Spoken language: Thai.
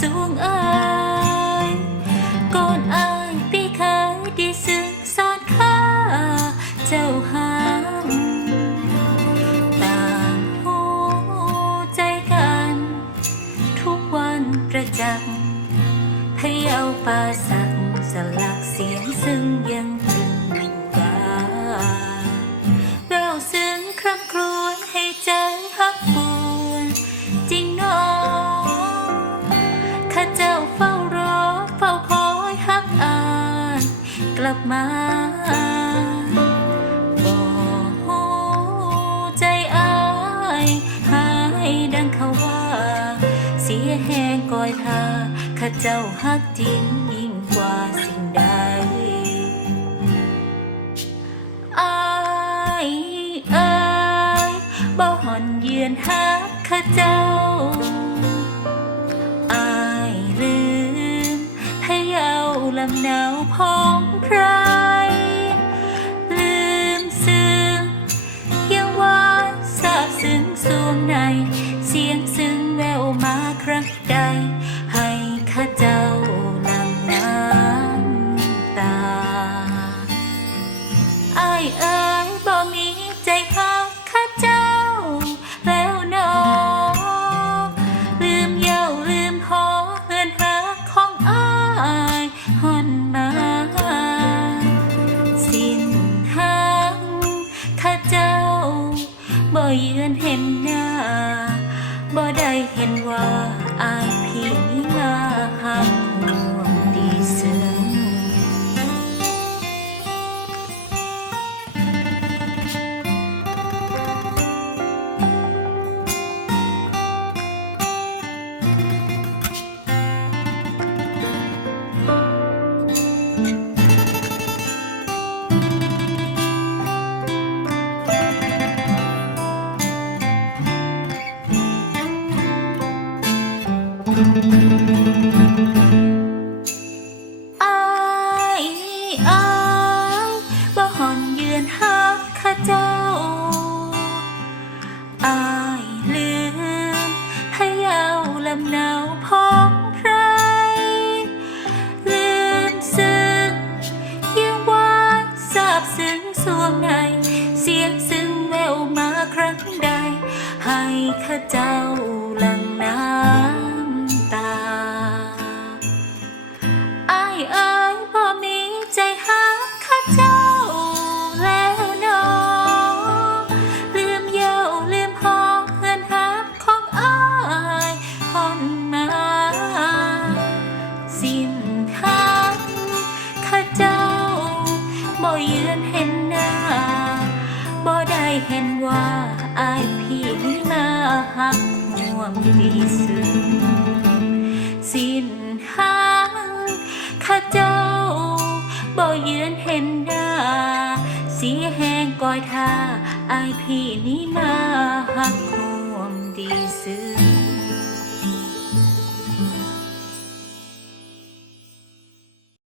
สูงเอ่ยก่อนอายพี่เคยได้ซึ่งสอนข้าเจ้าหามต่างหูใจกัน ทุกวันประจักษ์พะเยาป่าสักสลักเสียงซึ่งยัง ข้าเจ้าเฝ้ารอเฝ้าคอยฮักอานกลับมาบอกใจอายหายดังเขาว่า เสียแหงก้อยทาข้าเจ้าฮักจริงยิ่งกว่าสิ่งใดอายเอ้ยบ่หอนเยือนฮักข้าเจ้าาลำหนาวพองพระ บ่ยืนเห็นหน้า บ่ได้เห็นว่าอายพี่มาหา เยือนหักข้าเจ้า เห็นว่าอายพี่มาหักห่วงดีซึ้งสิ้นหางข้าเจ้าบ่ยืนเห็นด้าเสียแหงก้อยท่าอายพี่นี้มาหักห